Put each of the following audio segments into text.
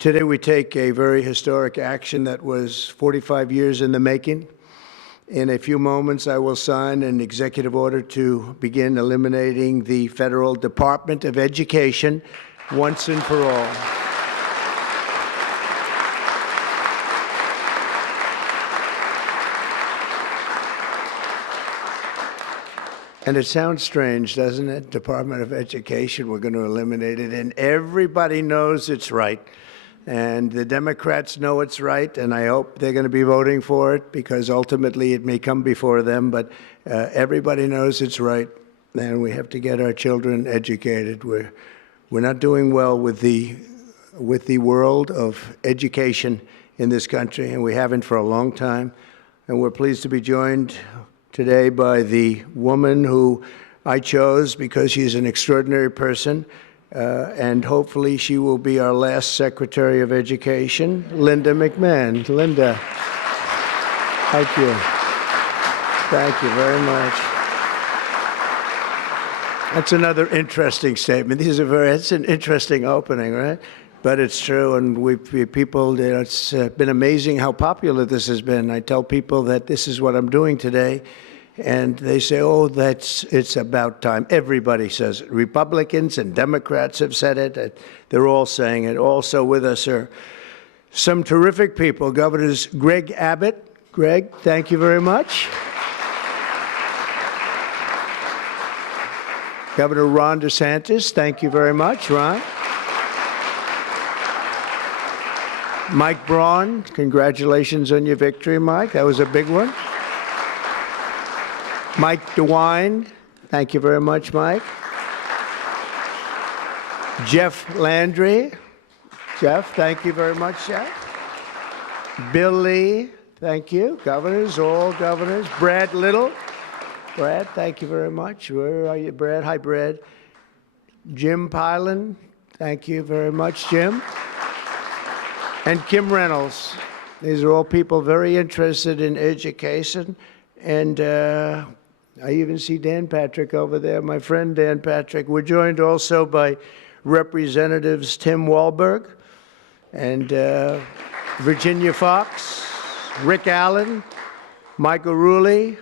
Today we take a very historic action that was 45 years in the making. In a few moments, I will sign an executive order to begin eliminating the Federal Department of Education once and for all. And it sounds strange, doesn't it? Department of Education, we're going to eliminate it. And everybody knows it's right. And the Democrats know it's right, and I hope they're going to be voting for it because ultimately it may come before them. But everybody knows it's right, and we have to get our children educated. We're not doing well with the world of education in this country, and we haven't for a long time. And we're pleased to be joined today by the woman who I chose because she's an extraordinary person. And hopefully she will be our last Secretary of Education, Linda McMahon. Linda, thank you. Thank you very much. That's another interesting statement. It's an interesting opening, right? But it's true, and it's been amazing how popular this has been. I tell people that this is what I'm doing today, and they say, oh, it's about time. Everybody says it. Republicans and Democrats have said it. They're all saying it. Also with us are some terrific people. Governors Greg Abbott. Greg, thank you very much. Governor Ron DeSantis, thank you very much, Ron. Mike Braun, congratulations on your victory, Mike. That was a big one. Mike DeWine, thank you very much, Mike. Jeff Landry. Jeff, thank you very much, Jeff. Bill Lee, thank you. Governors, all governors. Brad Little. Brad, thank you very much. Where are you, Brad? Hi, Brad. Jim Pilan, thank you very much, Jim. And Kim Reynolds. These are all people very interested in education. And I even see Dan Patrick over there, my friend Dan Patrick. We're joined also by Representatives Tim Walberg and Virginia Fox, Rick Allen, Michael Rulli,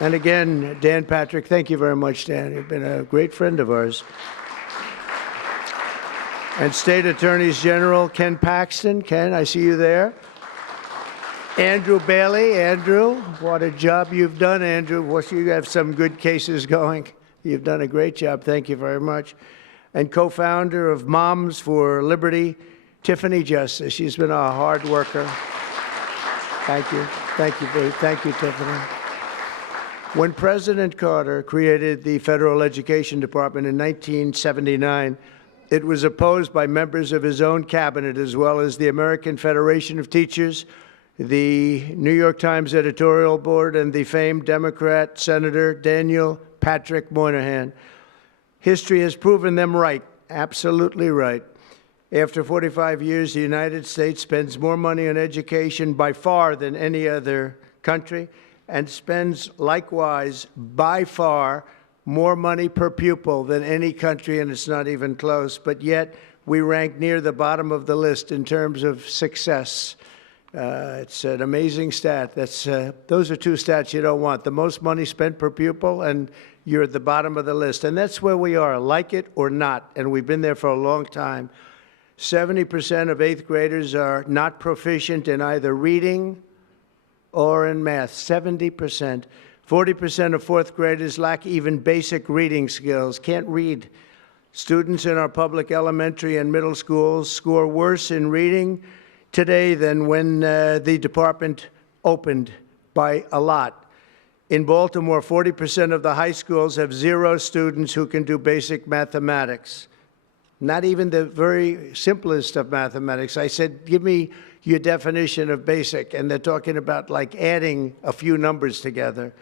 and again, Dan Patrick. Thank you very much, Dan. You've been a great friend of ours. And State Attorneys General Ken Paxton. Ken, I see you there. Andrew Bailey. Andrew, what a job you've done, Andrew. You have some good cases going. You've done a great job. Thank you very much. And co-founder of Moms for Liberty, Tiffany Justice. She's been a hard worker. Thank you. Thank you, Tiffany. When President Carter created the Federal Education Department in 1979, it was opposed by members of his own cabinet, as well as the American Federation of Teachers, the New York Times editorial board, and the famed Democrat Senator Daniel Patrick Moynihan. History has proven them right, absolutely right. After 45 years, the United States spends more money on education by far than any other country, and spends likewise by far more money per pupil than any country, and it's not even close. But yet, we rank near the bottom of the list in terms of success. It's an amazing stat. Those are two stats you don't want. The most money spent per pupil, and you're at the bottom of the list. And that's where we are, like it or not, and we've been there for a long time. 70% of 8th graders are not proficient in either reading or in math. 70%. 40% of 4th graders lack even basic reading skills, can't read. Students in our public elementary and middle schools score worse in reading today than when the department opened by a lot. In Baltimore, 40% of the high schools have 0 students who can do basic mathematics. Not even the very simplest of mathematics. I said, give me your definition of basic, and they're talking about like adding a few numbers together.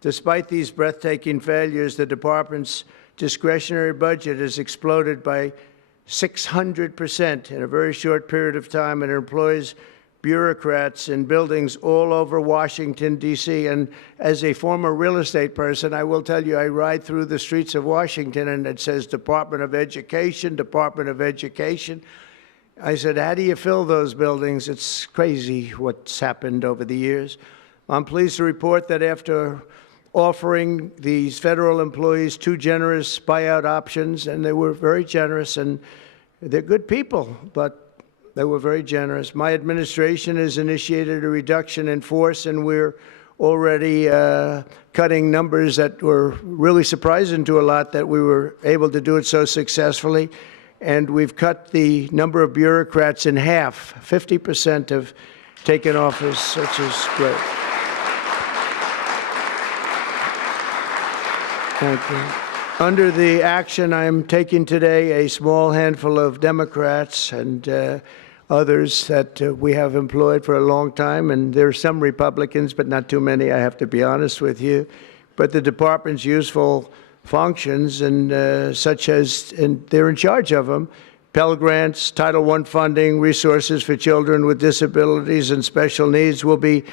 Despite these breathtaking failures, the department's discretionary budget has exploded by 600% in a very short period of time, and it employs bureaucrats in buildings all over Washington, D.C. And as a former real estate person, I will tell you, I ride through the streets of Washington and it says Department of Education, Department of Education. I said, how do you fill those buildings? It's crazy what's happened over the years. I'm pleased to report that after offering these federal employees 2 generous buyout options, and they were very generous, and they're good people, but they were very generous. My administration has initiated a reduction in force, and we're already cutting numbers that were really surprising to a lot that we were able to do it so successfully. And we've cut the number of bureaucrats in half. 50% have taken office, which is great. Thank you. Under the action I'm taking today, a small handful of Democrats and others that we have employed for a long time, and there are some Republicans, but not too many, I have to be honest with you. But the department's useful functions, and such as, and they're in charge of them, Pell Grants, Title I funding, resources for children with disabilities and special needs will be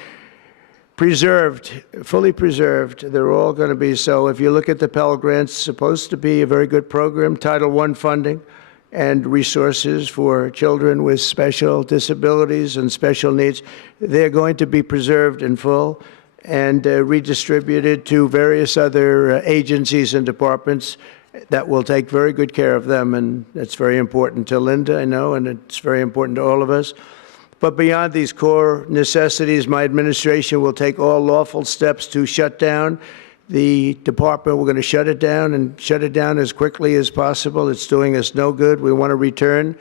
preserved, fully preserved. They're all going to be so. If you look at the Pell Grants, it's supposed to be a very good program, Title I funding and resources for children with special disabilities and special needs. They're going to be preserved in full and redistributed to various other agencies and departments that will take very good care of them. And that's very important to Linda, I know, and it's very important to all of us. But beyond these core necessities, my administration will take all lawful steps to shut down the department. We're going to shut it down and shut it down as quickly as possible. It's doing us no good. We want to return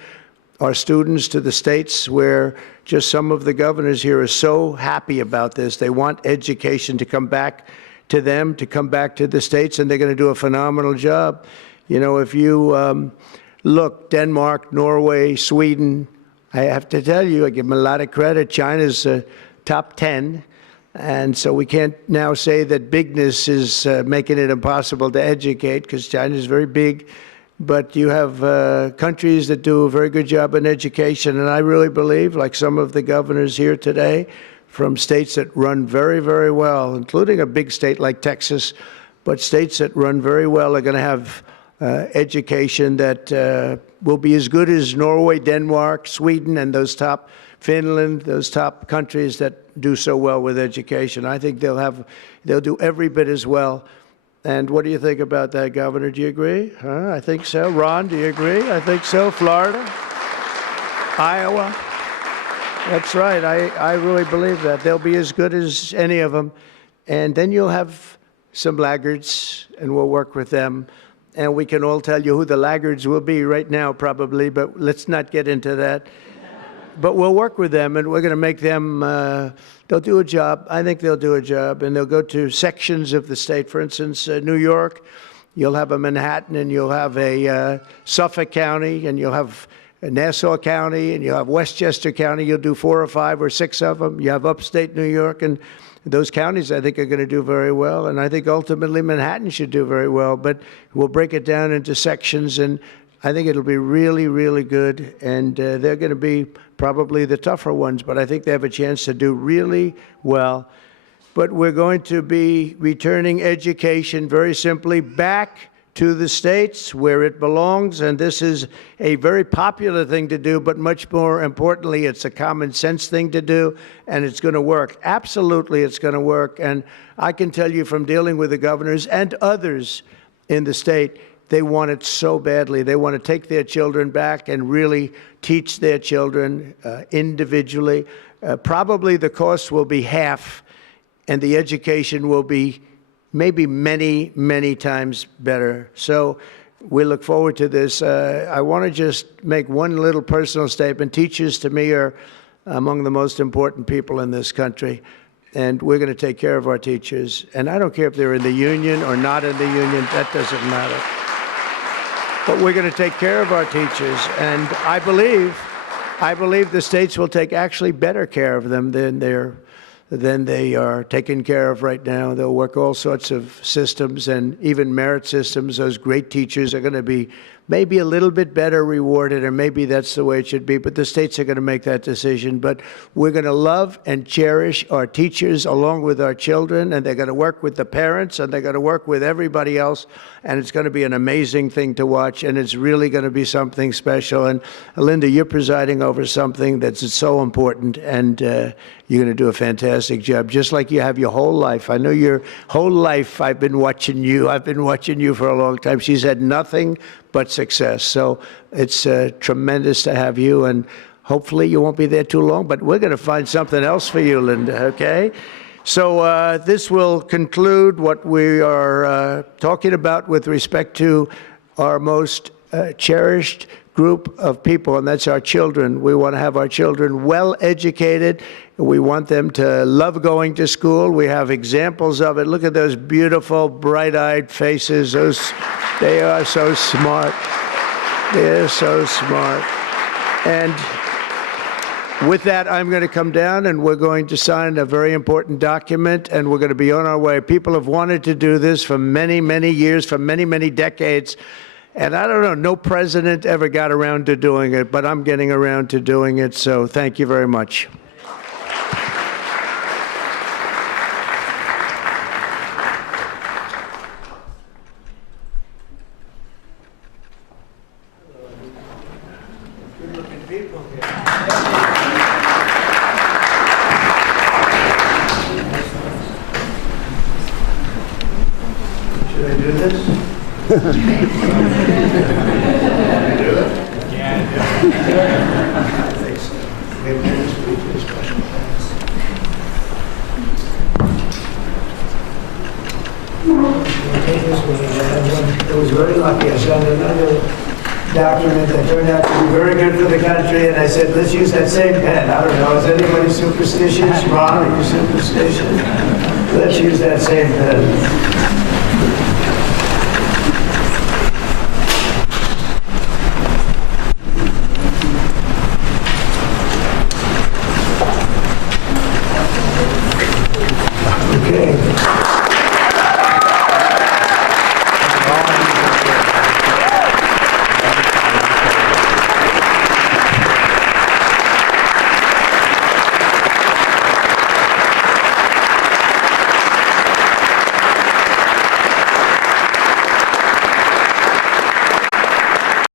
our students to the states where just some of the governors here are so happy about this. They want education to come back to them, to come back to the states, and they're going to do a phenomenal job. You know, if you look, Denmark, Norway, Sweden, I have to tell you, I give them a lot of credit. China's top 10. And so we can't now say that bigness is making it impossible to educate, because China is very big. But you have countries that do a very good job in education. And I really believe, like some of the governors here today, from states that run very, very well, including a big state like Texas, but states that run very well are going to have education that will be as good as Norway, Denmark, Sweden, and those top, Finland, those top countries that do so well with education. I think they'll do every bit as well. And what do you think about that, Governor? Do you agree? I think so. Ron, do you agree? I think so. Florida? Iowa? That's right. I really believe that. They'll be as good as any of them. And then you'll have some laggards, and we'll work with them. And we can all tell you who the laggards will be right now, probably, but let's not get into that. But we'll work with them, and we're going to make them, they'll do a job. I think they'll do a job, and they'll go to sections of the state. For instance, New York, you'll have a Manhattan, and you'll have a Suffolk County, and you'll have Nassau County, and you'll have Westchester County. You'll do 4 or 5 or 6 of them. You have upstate New York, and those counties, I think, are going to do very well. And I think ultimately Manhattan should do very well. But we'll break it down into sections, and I think it'll be really, really good. And they're going to be probably the tougher ones, but I think they have a chance to do really well. But we're going to be returning education very simply back to the states where it belongs, and this is a very popular thing to do, but much more importantly, it's a common sense thing to do, and it's going to work. Absolutely, it's going to work. And I can tell you from dealing with the governors and others in the state, they want it so badly. They want to take their children back and really teach their children individually. Probably the cost will be half, and the education will be maybe many, many times better. So we look forward to this. I want to just make one little personal statement. Teachers, to me, are among the most important people in this country, and we're going to take care of our teachers. And I don't care if they're in the union or not in the union. That doesn't matter. But we're going to take care of our teachers, and I believe the states will take actually better care of them than they are taken care of right now. They'll work all sorts of systems and even merit systems. Those great teachers are going to be maybe a little bit better rewarded, or maybe that's the way it should be, but the states are going to make that decision. But we're going to love and cherish our teachers along with our children, and they're going to work with the parents, and they're going to work with everybody else, and it's going to be an amazing thing to watch, and it's really going to be something special. And Linda, you're presiding over something that's so important, and you're going to do a fantastic job, just like you have your whole life. I know your whole life I've been watching you. I've been watching you for a long time. She's had nothing but success. So it's tremendous to have you, and hopefully you won't be there too long, but we're going to find something else for you, Linda, okay? So this will conclude what we are talking about with respect to our most cherished group of people, and that's our children. We want to have our children well educated. We want them to love going to school. We have examples of it. Look at those beautiful, bright-eyed faces. They are so smart. They're so smart. And with that, I'm going to come down, and we're going to sign a very important document, and we're going to be on our way. People have wanted to do this for many, many years, for many, many decades. And I don't know, no president ever got around to doing it, but I'm getting around to doing it, so thank you very much. Good-looking people here. Should I do this? It was very lucky. I signed another document that turned out to be very good for the country, and I said, let's use that same pen. I don't know, is anybody superstitious? Ron, are you superstitious? Let's use that same pen.